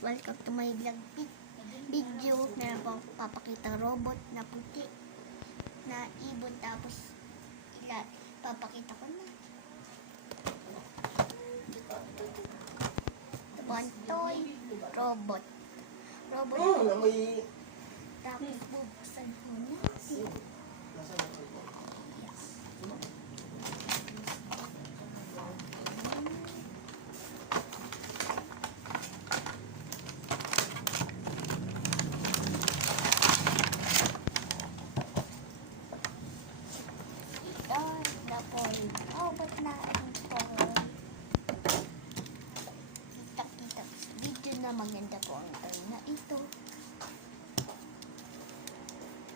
Welcome to my vlog video. Meron po papakita robot na puti na ibon, tapos papakita ko na. Ito po ang toy robot. Tapos bubuksan ko natin. Robot na ito. Kita-kita sa video na maganda po ang toy na ito.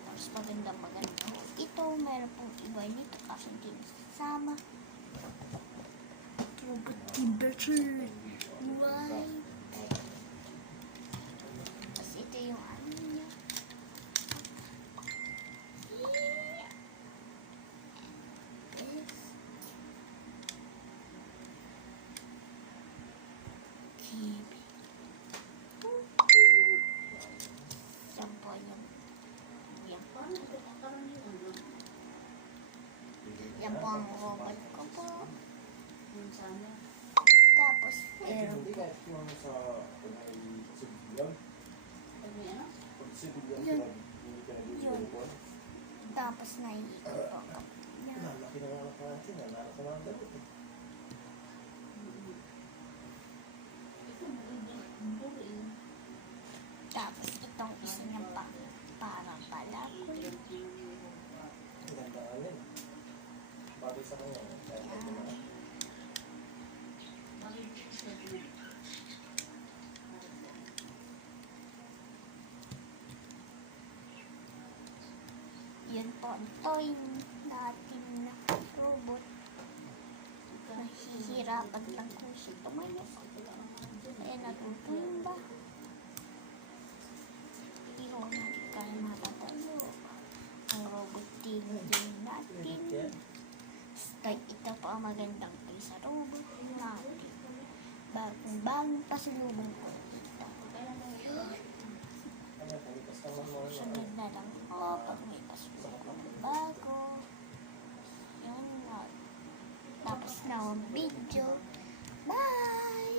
Tapos maganda ito. Meron pong iba nito kasi hindi nasasama. Robot inverter. Why? Tapos ito yung ano niya. Yan po yan. Yan po ang robot ko po. Tapos yun. Tapos naiikot po ako. Tapos itong isa niya pa parang palakoy. Yan po ang toy natin na robot. Nahihirapan lang kung siya tumayo. Kaya natutumba. Hindi ko natin kaya matatayo. Ang robot din natin. Ito po ang magandang toy sa robot natin. Bagong pasalubong ko ito. Sunod na lang po pag may pasalubong bago. Yun nga. Tapos na ang video. Bye!